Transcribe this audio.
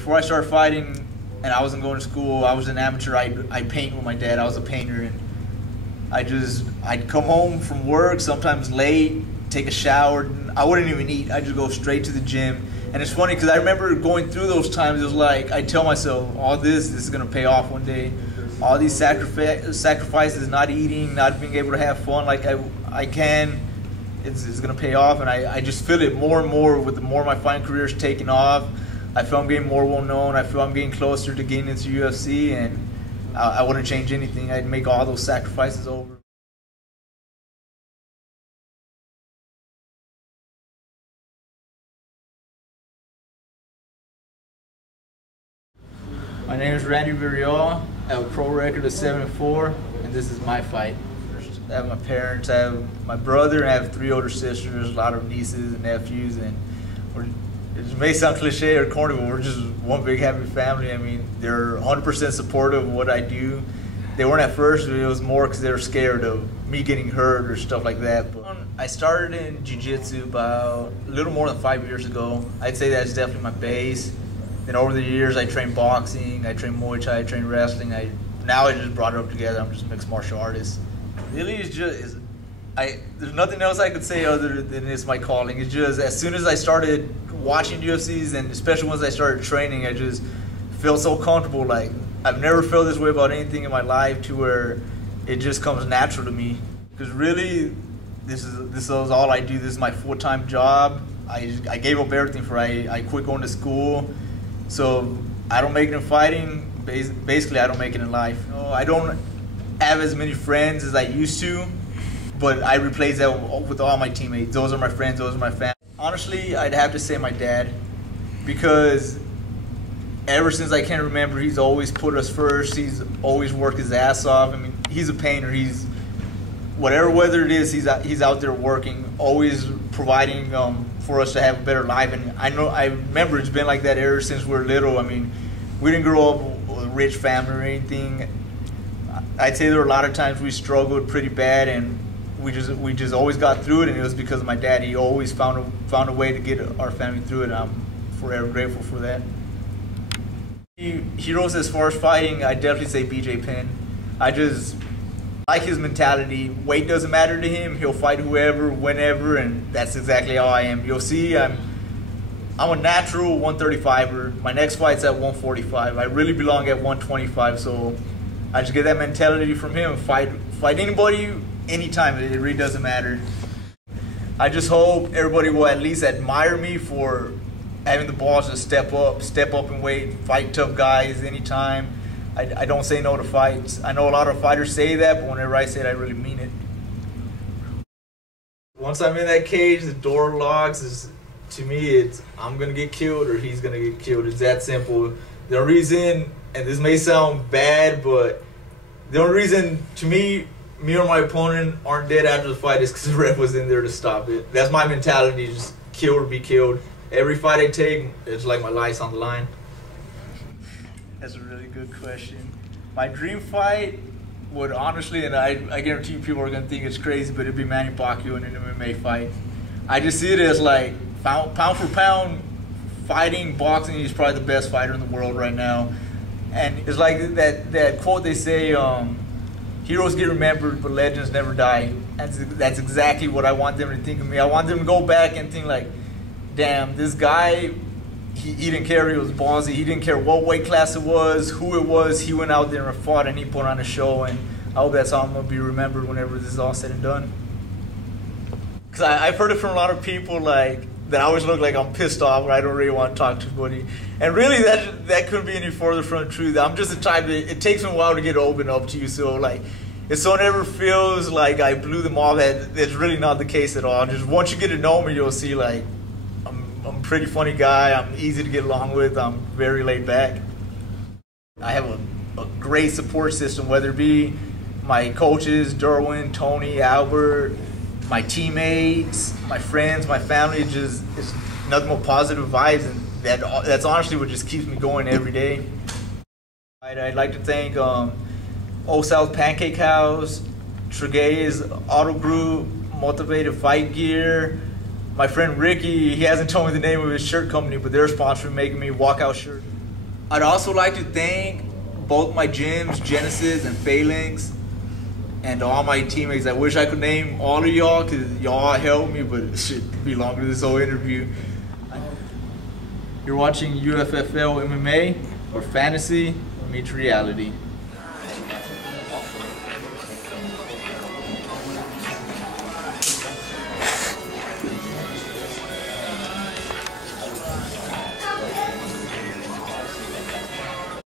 before I started fighting and I wasn't going to school, I was an amateur. I paint with my dad. I was a painter, and I'd come home from work sometimes late, take a shower. I wouldn't even eat. I'd just go straight to the gym. And it's funny because I remember going through those times. It was like I tell myself, all this is gonna pay off one day. All these sacrifices, not eating, not being able to have fun like I can, it's gonna pay off. And I just feel it more and more with the more my fighting career is taking off. I feel I'm getting more well known. I feel I'm getting closer to getting into UFC, and I wouldn't change anything. I'd make all those sacrifices over. My name is Randy Villarreal. I have a pro record of 7-4, and this is my fight. I have my parents, I have my brother, and I have 3 older sisters, a lot of nieces and nephews, and it may sound cliche or corny, but we're just one big happy family. I mean, they're 100% supportive of what I do. They weren't at first, but it was more because they were scared of me getting hurt or stuff like that. But I started in jiu-jitsu about a little more than 5 years ago. I'd say that's definitely my base. Then over the years, I trained boxing, I trained Muay Thai, I trained wrestling. Now I just brought it up together. I'm just a mixed martial artist. Really, there's nothing else I could say other than it's my calling. It's just as soon as I started watching UFCs, and especially once I started training, I just felt so comfortable. Like I've never felt this way about anything in my life, to where it just comes natural to me. Because really, this is all I do. This is my full-time job. I gave up everything for it. I quit going to school. So I don't make it in fighting. Basically, I don't make it in life. I don't have as many friends as I used to, but I replace that with all my teammates. Those are my friends. Those are my family. Honestly, I'd have to say my dad, because ever since I can remember, he's always put us first. He's always worked his ass off. I mean, he's a painter. He's whatever weather it is, he's out there working, always providing for us to have a better life. And I remember it's been like that ever since we were little. I mean, we didn't grow up with a rich family or anything. I'd say there were a lot of times we struggled pretty bad, and we just always got through it, and it was because of my dad. He always found a way to get our family through it, and I'm forever grateful for that. Heroes as far as fighting, I'd definitely say BJ Penn. I just like his mentality. Weight doesn't matter to him. He'll fight whoever, whenever, and that's exactly how I am. You'll see I'm a natural 135er. My next fight's at 145. I really belong at 125, so I just get that mentality from him. Fight anybody, anytime. It really doesn't matter. I just hope everybody will at least admire me for having the balls to step up in weight, fight tough guys anytime. I don't say no to fights. I know a lot of fighters say that, but whenever I say it, I really mean it. Once I'm in that cage, the door locks. To me, it's I'm gonna get killed or he's gonna get killed. It's that simple. The reason, and this may sound bad, but the only reason to me or my opponent aren't dead after the fight is because the ref was in there to stop it. That's my mentality, just kill or be killed. Every fight I take, it's like my life's on the line. That's a really good question. My dream fight would honestly, and I guarantee you people are going to think it's crazy, but it'd be Manny Pacquiao in an MMA fight. I just see it as like pound for pound, fighting, boxing, he's probably the best fighter in the world right now. And it's like that quote they say, heroes get remembered, but legends never die. That's exactly what I want them to think of me. I want them to go back and think like, damn, this guy, he didn't care, he was ballsy, he didn't care what weight class it was, who it was, he went out there and fought and he put on a show, and I hope that's how I'm going to be remembered whenever this is all said and done. Because I've heard it from a lot of people like, that I always look like I'm pissed off or I don't really want to talk to anybody. And really that couldn't be any further from the truth. I'm just the type that it takes me a while to get open up to you, so like, if someone ever feels like I blew them off, that's really not the case at all. Just once you get to know me, you'll see like, I'm a pretty funny guy. I'm easy to get along with. I'm very laid back. I have a great support system, whether it be my coaches, Derwin, Tony, Albert, my teammates, my friends, my family. It's nothing but positive vibes, and that's honestly what just keeps me going every day. I'd like to thank Old South Pancake House, Trege's Auto Group, Motivated Fight Gear. My friend Ricky, he hasn't told me the name of his shirt company, but they're sponsoring making me walkout shirt. I'd also like to thank both my gyms, Genesis and Phalanx, and all my teammates. I wish I could name all of y'all because y'all helped me, but it should be longer this whole interview. You're watching UFFL MMA, where fantasy meets reality.